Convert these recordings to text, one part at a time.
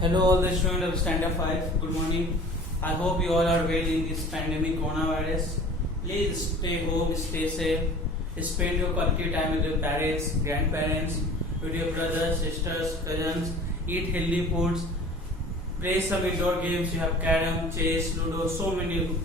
Hello, all the students of Standard 5. Good morning. I hope you all are well in this pandemic coronavirus. Please stay home, stay safe. Spend your quality time with your parents, grandparents, with your brothers, sisters, cousins. Eat healthy foods. Play some indoor games. You have carom, chess, ludo, so many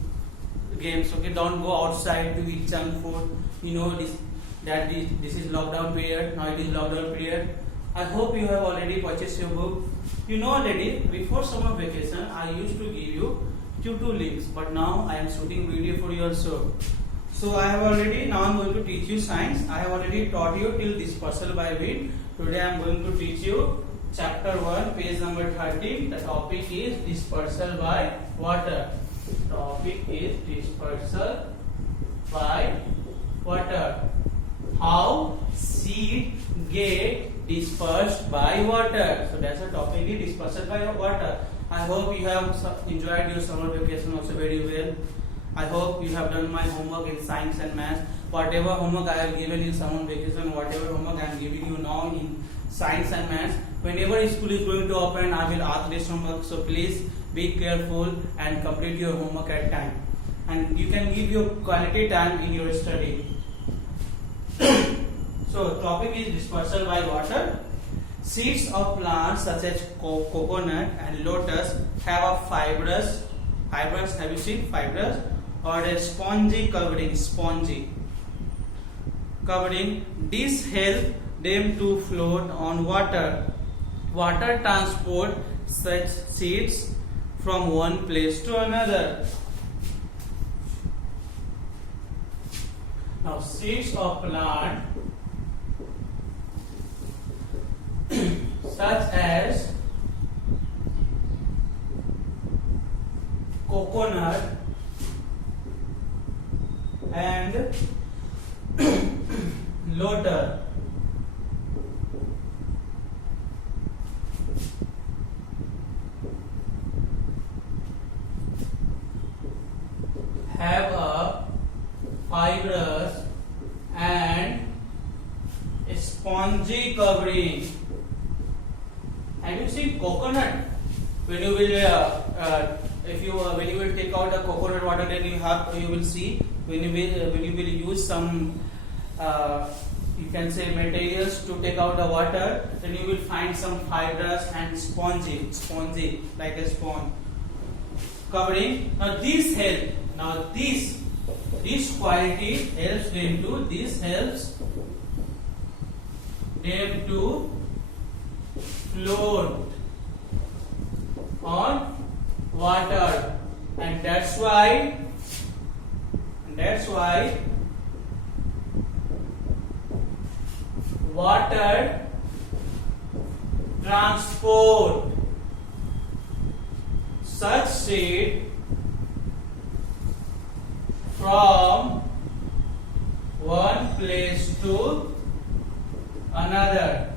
games. Okay, don't go outside to eat junk food. You know this is lockdown period. Now it is lockdown period. I hope you have already purchased your book. You know already, before summer vacation, I used to give you tutorial links, but now I am shooting video for you also. So I have already, now I am going to teach you science. I have already taught you till dispersal by wind. Today I am going to teach you chapter 1, page number 13. The topic is dispersal by water. Topic is dispersal by water. How seed get dispersed by water. So that's the topic is dispersal by water. I hope you have enjoyed your summer vacation also very well. I hope you have done my homework in science and maths. Whatever homework I have given in summer vacation, whatever homework I am giving you now in science and maths, whenever school is going to open, I will ask this homework. So please be careful and complete your homework at time. And you can give your quality time in your study. So topic is dispersal by water. Seeds of plants such as coconut and lotus have a fibrous, have you seen fibrous, or a spongy covering, This help them to float on water. Water transport such seeds from one place to another. Now seeds of plant such as coconut and lotus have a fibrous and spongy covering. Have you seen coconut? When you will, when you will take out the coconut water, then you will see when you will use some you can say materials to take out the water, then you will find some fibrous and spongy like a sponge covering. Now this help. Now this quality helps them to. This helps them to float on water, and that's why water transport such seed from one place to another.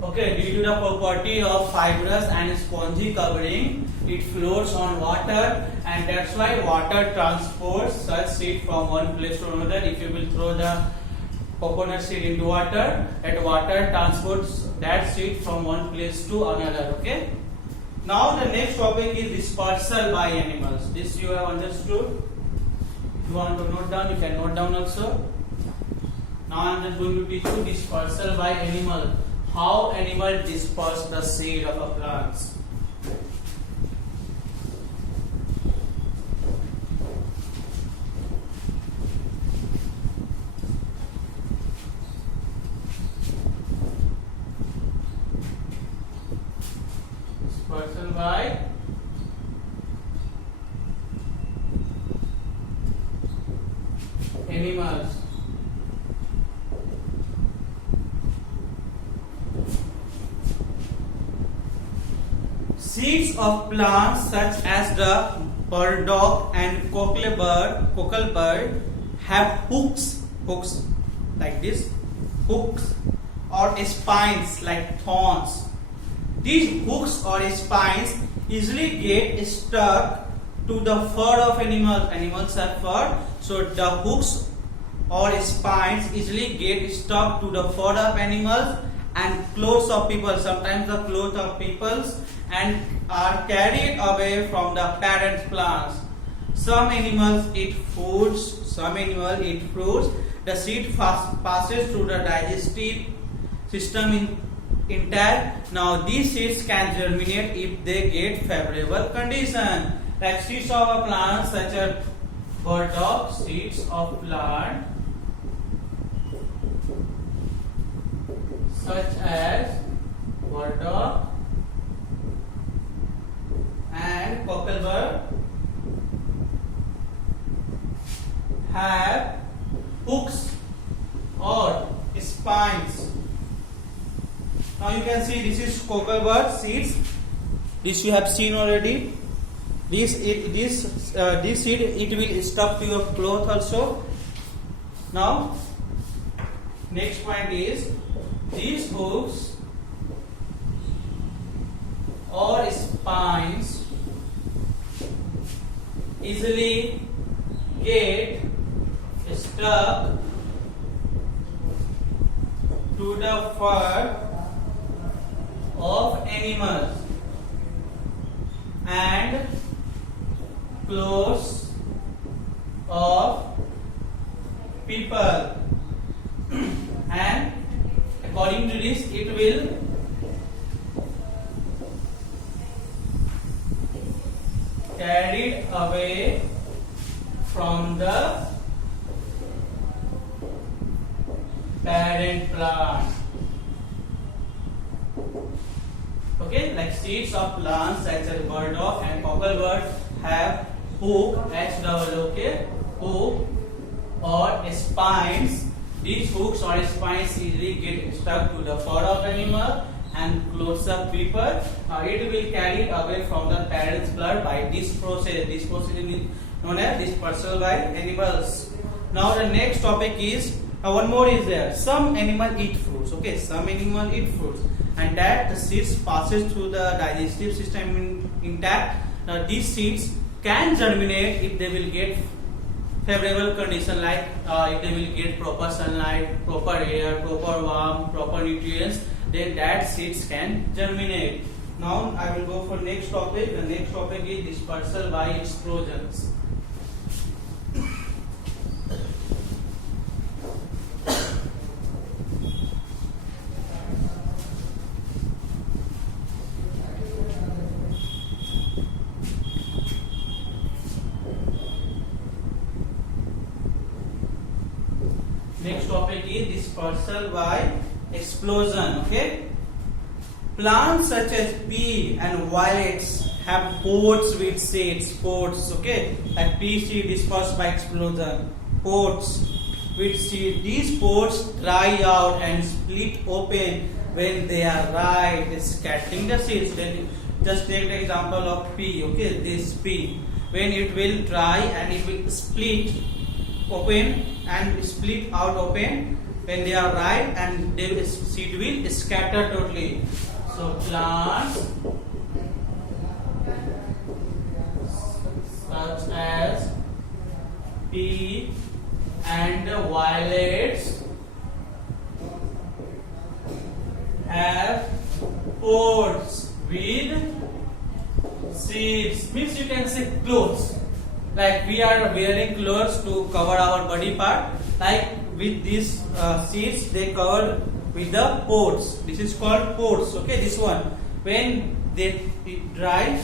Okay, due to the property of fibrous and spongy covering, it floats on water, and that's why water transports such seed from one place to another. If you will throw the coconut seed into water, that water transports that seed from one place to another. Okay. Now the next topic is dispersal by animals. This you have understood. If you want to note down, you can note down also. Now I am just going to teach you dispersal by animal. How animal disperse the seed of a plant. Dispersal by animals. Seeds of plants such as the burdock and cocklebur have hooks like this, hooks or spines like thorns. These hooks or spines easily get stuck to the fur of animals. Animals have fur, so the hooks or spines easily get stuck to the fur of animals and clothes of people. Sometimes the clothes of peoples and are carried away from the parent plants. Some animals eat foods, some animals eat fruits. The seed passes through the digestive system intact. Now these seeds can germinate if they get favorable condition. Like seeds of a plant such as burdock, seeds of plant such as burdock and cocklebur have hooks or spines. Now you can see this is cocklebur seeds. This you have seen already. This seed it will stuck to your cloth also. Now next point is these hooks or spines easily get stuck to the fur of animals and clothes of people, and according to this it will carried away from the parent plant. Okay, like seeds of plants such as burdock and cocklebur have hook, okay, hook or spines. These hooks or spines easily get stuck to the fur of animal and clothes of people. It will carry away from the parent's blood by this process. This process is known as dispersal by animals. Now the next topic is one more is there. Some animal eat fruits. Okay, some animal eat fruits, and that the seeds passes through the digestive system intact. Now these seeds can germinate if they will get favorable condition, like if they will get proper sunlight, proper air, proper warmth, proper nutrients, then that seeds can germinate. Now I will go for next topic. The next topic is dispersal by explosions. Next topic is dispersal by explosion. Okay, plants such as pea and violets have pods with seeds. Pods, okay, like pea seed dispersed by explosion. Pods with seed. These pods dry out and split open when they are ripe, scattering the seeds. Then just take the example of pea. Okay, this pea, when it will dry and it will split open and split out open when they are ripe, and the seed will scatter totally. So plants such as pea and violets have pods with seeds. Means you can say clothes. Like we are wearing clothes to cover our body part. Like with these seeds, they cover with the pods. This is called pods. Okay, this one. When they dry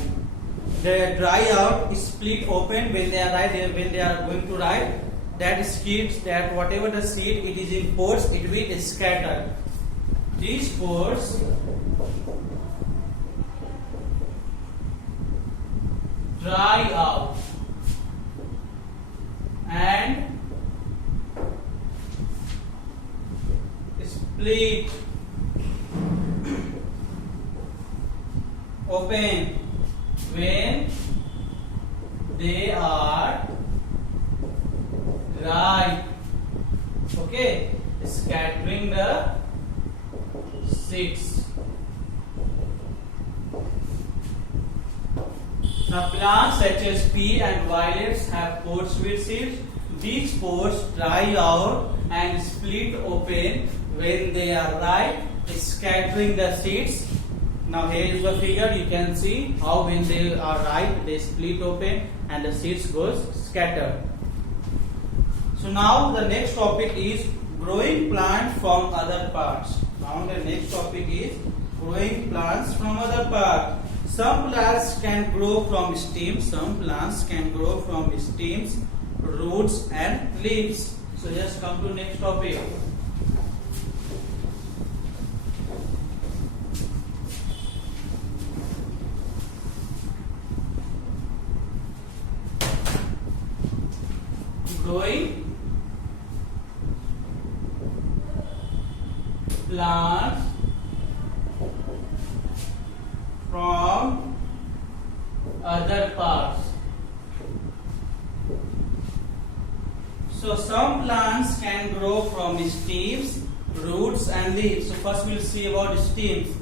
out, split open. When they are ripe, when they are going to ripe, that seeds, that whatever the seed it is in pods, it will scatter. These pods dry out and split open when they are ripe. Okay, scattering the seeds. Now plants such as pea and violets have pods with seeds. These pods dry out and split open when they are ripe, scattering the seeds. Now here is the figure. You can see how when they are ripe, they split open and the seeds goes scattered. So now the next topic is growing plants from other parts. Now the next topic is growing plants from other parts. Some plants can grow from stems. Some plants can grow from stems, roots and leaves. So just come to next topic. Growing plants from other parts. So some plants can grow from stems, roots and leaves. So first we'll see about stems.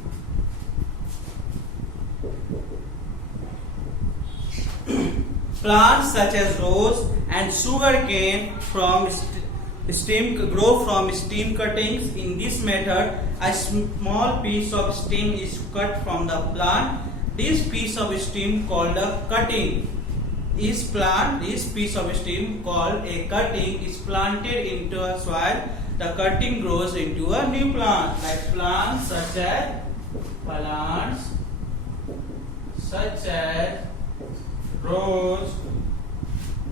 Plants such as rose and sugarcane grow from stem cuttings. In this method, a small piece of stem is cut from the plant. This piece of stem called a cutting. This piece of stem called a cutting is planted into a soil. The cutting grows into a new plant. Like plants such as rose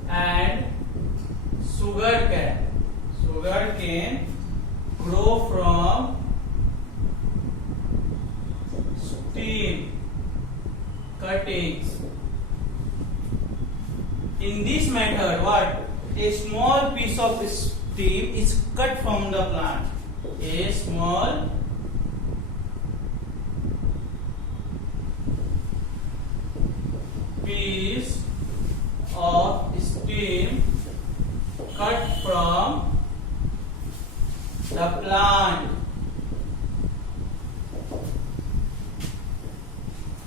and sugarcane. Sugarcane grow from stem cuttings. In this method, a small piece of stem is cut from the plant. A small piece of stem cut from the plant.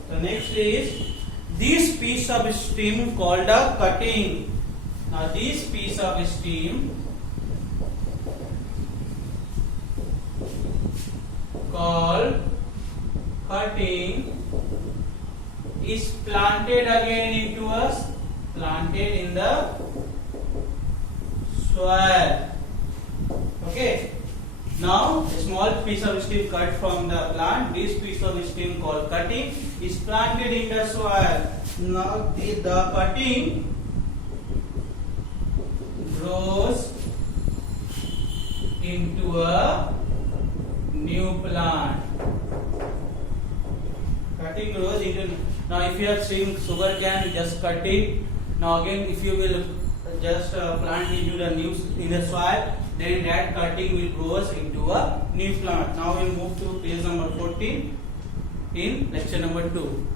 The next is this piece of stem called a cutting. Now this piece of stem called cutting is planted in the soil. Okay. Now a small piece of stem cut from the plant. This piece of stem called cutting is planted in the soil. Now the cutting grows into a new plant. Cutting grows into. Now if you have seen sugarcane, you just cut it. Now again, if you will just plant into in the soil, then that cutting will grow into a new plant. Now we'll move to page number 14 in lecture number 2.